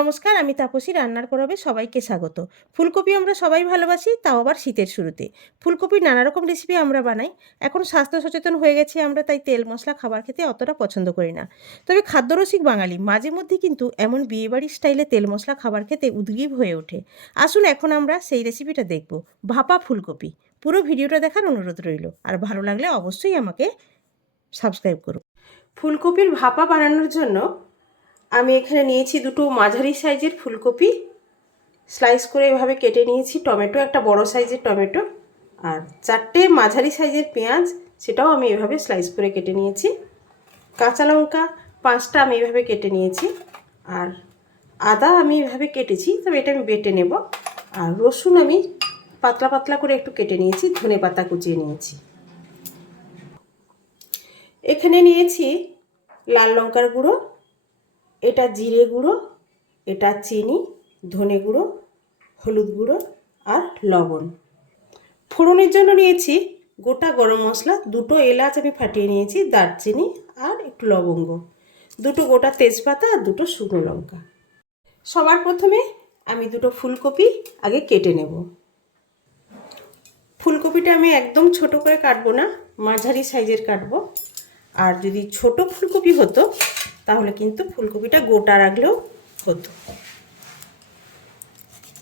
নমস্কার, আমি তাপসী। রান্নার করবে সবাইকে স্বাগত। ফুলকপি আমরা সবাই ভালোবাসি, তাও আবার শীতের শুরুতে। ফুলকপির নানা রকম রেসিপি আমরা বানাই। এখন স্বাস্থ্য সচেতন হয়ে গেছি আমরা, তাই তেল মশলা খাবার খেতে অতটা পছন্দ করি না। তবে খাদ্যরসিক বাঙালি মাঝে মধ্যে কিন্তু এমন বিয়েবাড়ির স্টাইলে তেল মশলা খাবার খেতে উদগ্রীব হয়ে ওঠে। আসুন এখন আমরা সেই রেসিপিটা দেখব, ভাপা ফুলকপি। পুরো ভিডিওটা দেখার অনুরোধ রইল, আর ভালো লাগলে অবশ্যই আমাকে সাবস্ক্রাইব করুন। ফুলকপির ভাপা বানানোর জন্য আমি এখানে নিয়েছি দুটো মাঝারি সাইজের ফুলকপি, স্লাইস করে এভাবে কেটে নিয়েছি। টমেটো, একটা বড় সাইজের টমেটো, আর 4টে মাঝারি সাইজের পেঁয়াজ, সেটাও আমি এভাবে স্লাইস করে কেটে নিয়েছি। কাঁচা লঙ্কা 5টা আমি এভাবে কেটে নিয়েছি, আর আদা আমি এভাবে কেটেছি, তবে এটা আমি বেটে নেব। আর রসুন আমি পাতলা পাতলা করে একটু কেটে নিয়েছি, ধনে পাতা কুচিয়ে নিয়েছি। এখানে নিয়েছি লাল লঙ্কার গুঁড়ো, এটা জিরে গুঁড়ো, এটা চিনি, ধনে গুঁড়ো, হলুদ গুঁড়ো আর লবণ। ফোড়নের জন্য নিয়েছি গোটা গরম মশলা, 2টো এলাচ আমি ফাটিয়ে নিয়েছি, দারচিনি আর একটু লবঙ্গ, 2টো গোটা তেজপাতা আর 2টো শুকনো লঙ্কা। সবার প্রথমে আমি 2টো ফুলকপি আগে কেটে নেব। ফুলকপিটা আমি একদম ছোট করে কাটবো না, মাঝারি সাইজের কাটবো। আর যদি ছোট ফুলকপি হতো তাহলে কিন্তু ফুলকপিটা গোটা রাখলেও হতো।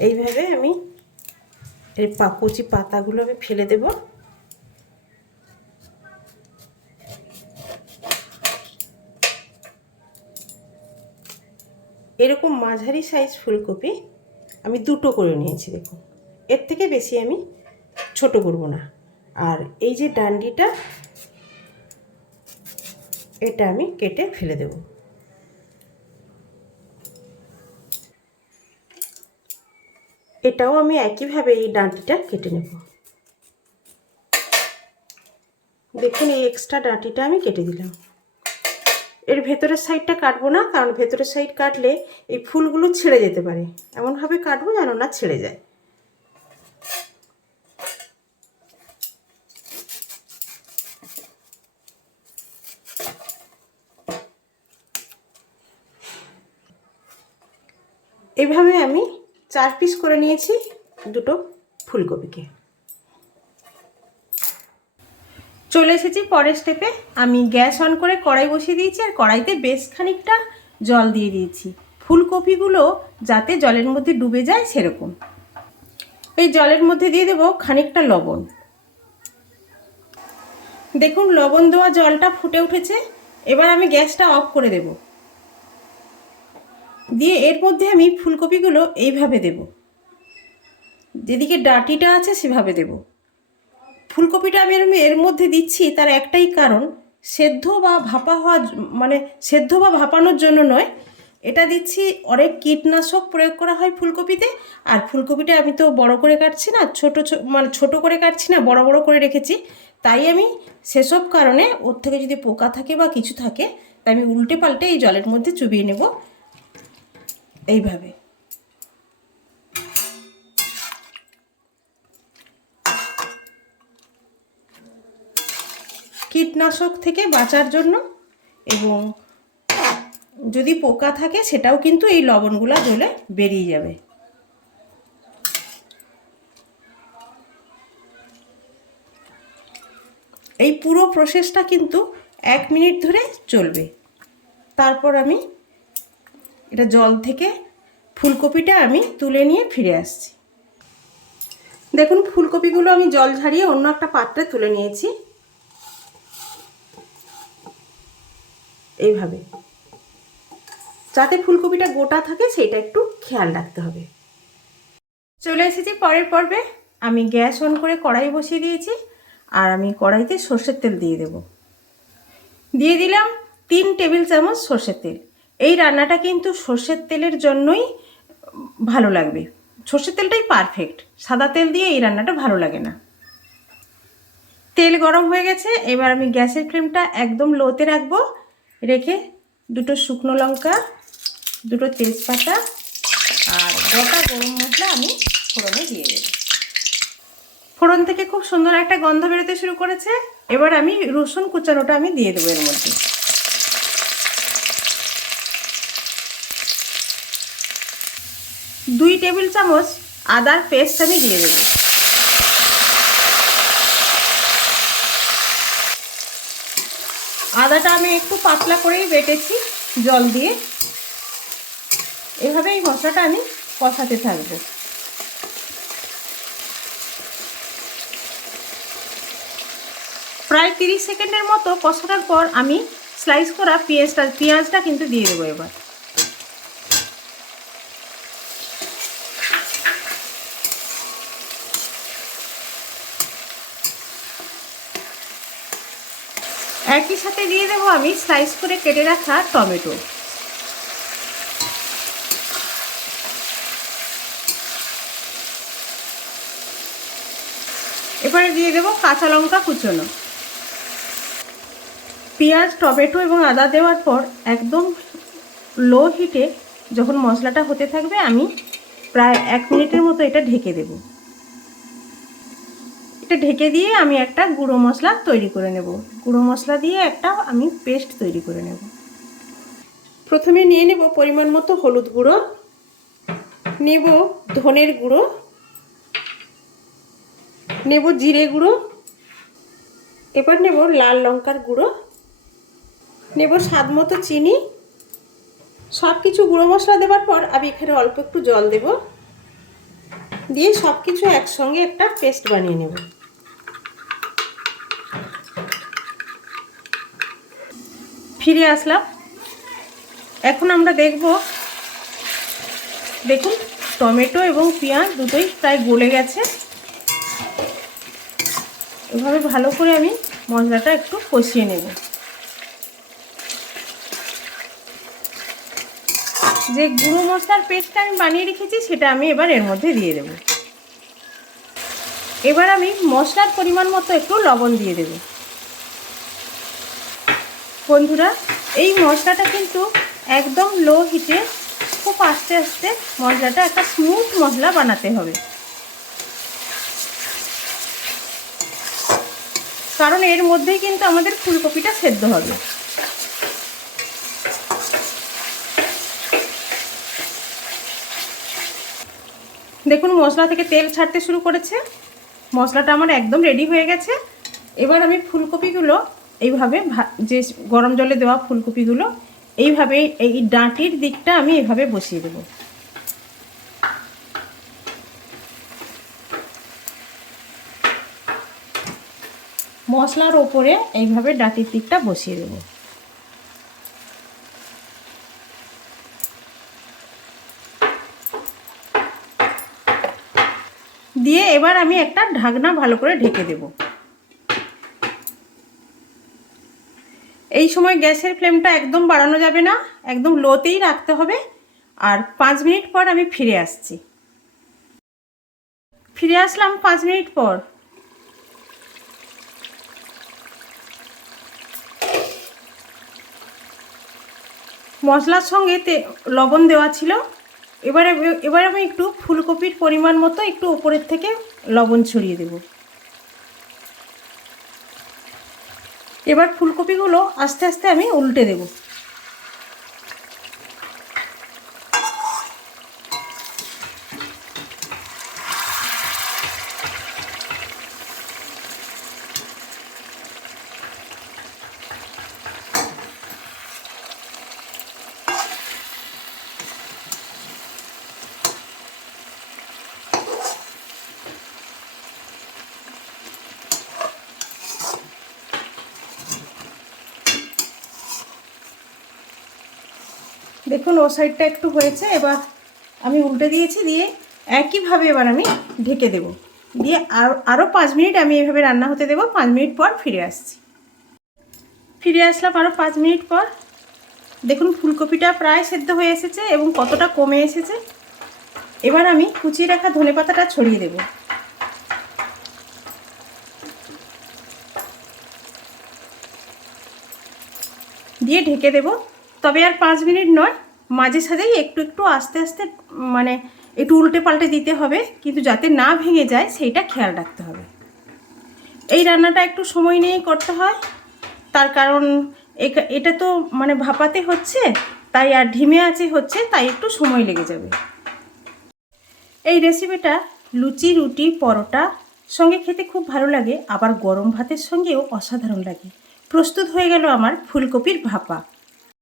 এইভাবে আমি এর কচি পাতাগুলো আমি ফেলে দেব। এরকম মাঝারি সাইজ ফুলকপি আমি 2টো করে নিয়েছি, দেখুন। এর থেকে বেশি আমি ছোট করব না। আর এই যে ডান্ডিটা, এটা আমি কেটে ফেলে দেব। এটাও আমি একইভাবে এই ডাঁটিটা কেটে নেব। দেখুন, এই এক্সট্রা ডাঁটিটা আমি কেটে দিলাম। এর ভেতরের সাইডটা কাটবো না, কারণ ভেতরের সাইড কাটলে এই ফুলগুলো ছিঁড়ে যেতে পারে। এমনভাবে কাটবো যেন না ছিঁড়ে যায়। এইভাবে আমি 4 পিস করে নিয়েছি 2টো ফুলকপিকে। চলে এসেছি পরের স্টেপে। আমি গ্যাস অন করে কড়াই বসিয়ে দিয়েছি, আর কড়াইতে বেশ খানিকটা জল দিয়ে দিয়েছি, ফুলকপিগুলো যাতে জলের মধ্যে ডুবে যায় সেরকম। এই জলের মধ্যে দিয়ে দেবো খানিকটা লবণ। দেখুন, লবণ দেওয়া জলটা ফুটে উঠেছে। এবার আমি গ্যাসটা অফ করে দেব, দিয়ে এর মধ্যে আমি ফুলকপিগুলো এইভাবে দেব, যেদিকে ডাঁটিটা আছে সেভাবে দেব। ফুলকপিটা আমি এর মধ্যে দিচ্ছি তার একটাই কারণ, সেদ্ধ বা ভাপা হওয়া, মানে সেদ্ধ বা ভাপানোর জন্য নয়। এটা দিচ্ছি, অনেক কীটনাশক প্রয়োগ করা হয় ফুলকপিতে। আর ফুলকপিটা আমি তো বড় করে কাটছি না, ছোট করে কাটছি না, বড় বড় করে রেখেছি। তাই আমি সেসব কারণে ওর থেকে যদি পোকা থাকে বা কিছু থাকে, তাই আমি উল্টে পাল্টে এই জলের মধ্যে চুবিয়ে নেব এইভাবে। কীটনাশক থেকে বাঁচার জন্য, এবং যদি পোকা থাকে সেটাও কিন্তু এই লবণগুলো জ্বলে বেরিয়ে যাবে। এই পুরো প্রসেসটা কিন্তু 1 মিনিট ধরে চলবে। তারপর আমি এটা জল থেকে ফুলকপিটা আমি তুলে নিয়ে ফিরে আসছি। দেখুন, ফুলকপিগুলো আমি জল ঝারিয়ে অন্য একটা পাত্রে তুলে নিয়েছি এইভাবে, যাতে ফুলকপিটা গোটা থাকে সেটা একটু খেয়াল রাখতে হবে। চলে এসেছি পরের পর্বে। আমি গ্যাস অন করে কড়াই বসিয়ে দিয়েছি, আর আমি কড়াইতে সর্ষের তেল দিয়ে দেব। দিয়ে দিলাম 3 টেবিল চামচ সর্ষের তেল। এই রান্নাটা কিন্তু সর্ষের তেলের জন্যই ভালো লাগবে, সর্ষের তেলটাই পারফেক্ট। সাদা তেল দিয়ে এই রান্নাটা ভালো লাগে না। তেল গরম হয়ে গেছে, এবার আমি গ্যাসের ফ্লেমটা একদম লোতে রাখবো। রেখে 2টো শুকনো লঙ্কা, 2টো তেজপাতা আর গোটা গরম মশলা আমি ফোড়নে দিয়ে দেব। ফোড়ন থেকে খুব সুন্দর একটা গন্ধ বেরোতে শুরু করেছে। এবার আমি রসুন কুচানোটা আমি দিয়ে দেবো এর মধ্যে। 2 টেবিল চামচ আদার পেস্ট আমি দিয়ে দেব। আদাটা আমি একটু পাতলা করেই বেটেছি জল দিয়ে। এভাবে এই মশলাটা আমি কষাতে থাকবো। প্রায় 30 সেকেন্ডের মতো কষানোর পর আমি স্লাইস করা পেঁয়াজটা কিন্তু দিয়ে দেবো। এবার একই সাথে দিয়ে দেবো আমি স্লাইস করে কেটে রাখা টমেটো। এবারে দিয়ে দেবো কাঁচা লঙ্কা কুচোনো। পেঁয়াজ, টমেটো এবং আদা দেওয়ার পর একদম লো হিটে যখন মশলাটা হতে থাকবে আমি প্রায় 1 মিনিটের মতো এটা ঢেকে দেব। এটা ঢেকে দিয়ে আমি একটা গুঁড়ো মশলা তৈরি করে নেব। গুঁড়ো মশলা দিয়ে একটা আমি পেস্ট তৈরি করে নেব। প্রথমে নিয়ে নেব পরিমাণ মতো হলুদ গুঁড়ো, নেব ধনের গুঁড়ো, নেব জিরে গুঁড়ো, এবার নেব লাল লঙ্কার গুঁড়ো, নেব স্বাদ মতো চিনি। সব কিছু গুঁড়ো মশলা দেওয়ার পর আমি এখানে অল্প একটু জল দেব, দিয়ে সব কিছু একসঙ্গে একটা পেস্ট বানিয়ে নেব। ফিরে আসলাম। এখন আমরা দেখুন টমেটো এবং পেঁয়াজ দুটোই প্রায় গলে গেছে। এভাবে ভালো করে আমি মশলাটা একটু কষিয়ে নেব। যে গুঁড়ো মশলার পেস্টটা আমি বানিয়ে রেখেছি সেটা আমি এবার এর মধ্যে দিয়ে দেব। এবার আমি মশলার পরিমাণ মতো একটু লবণ দিয়ে দেব। বন্ধুরা, এই মশলাটা কিন্তু একদম লো হিটে খুব আস্তে আস্তে মশলাটা একটা স্মুথ মশলা বানাতে হবে, কারণ এর মধ্যেই কিন্তু আমাদের ফুলকপিটা সেদ্ধ হবে। দেখুন মশলা থেকে তেল ছাড়তে শুরু করেছে। মশলাটা আমার একদম রেডি হয়ে গেছে। এবার আমি ফুলকপিগুলো এইভাবে যে গরম জলে দেওয়া ফুলকপিগুলো এইভাবে এই ডাঁটির দিকটা আমি এভাবে বসিয়ে দেব। মশলার ওপরে এইভাবে ডাঁটির দিকটা বসিয়ে দেব। দিয়ে এবার আমি একটা ঢাকনা ভালো করে ঢেকে দেব। এই সময় গ্যাসের ফ্লেমটা একদম বাড়ানো যাবে না, একদম লোতেই রাখতে হবে। আর 5 মিনিট পর আমি ফিরে আসছি। ফিরে আসলাম 5 মিনিট পর। মশলার সঙ্গে লবণ দেওয়া ছিল। এবারে আমি একটু ফুলকপির পরিমাণ মতো একটু উপরের থেকে লবণ ছড়িয়ে দেব। এবার ফুলকপিগুলো আস্তে আস্তে আমি উল্টে দেব। দেখুন ও সাইডটা একটু হয়েছে, এবার আমি উল্টে দিয়েছি। দিয়ে একইভাবে এবার আমি ঢেকে দেব। দিয়ে আরও 5 মিনিট আমি এভাবে রান্না হতে দেব। 5 মিনিট পর ফিরে আসছি। ফিরে আসলাম আরও 5 মিনিট পর। দেখুন ফুলকপিটা প্রায় সেদ্ধ হয়ে এসেছে এবং কতটা কমে এসেছে। এবার আমি কুচিয়ে রাখা ধনেপাতাটা ছড়িয়ে দেব। দিয়ে ঢেকে দেব। তবে আর 5 মিনিট নয়, মাঝে সাঝেই একটু একটু আস্তে আস্তে মানে একটু উল্টে পাল্টে দিতে হবে, কিন্তু যাতে না ভেঙে যায় সেইটা খেয়াল রাখতে হবে। এই রান্নাটা একটু সময় নিয়েই করতে হয়, তার কারণ এটা তো মানে ভাপাতে হচ্ছে, তাই আর ধিমে আঁচে হচ্ছে, তাই একটু সময় লেগে যাবে। এই রেসিপিটা লুচি, রুটি, পরোটা সঙ্গে খেতে খুব ভালো লাগে, আবার গরম ভাতের সঙ্গেও অসাধারণ লাগে। প্রস্তুত হয়ে গেল আমার ফুলকপির ভাপা।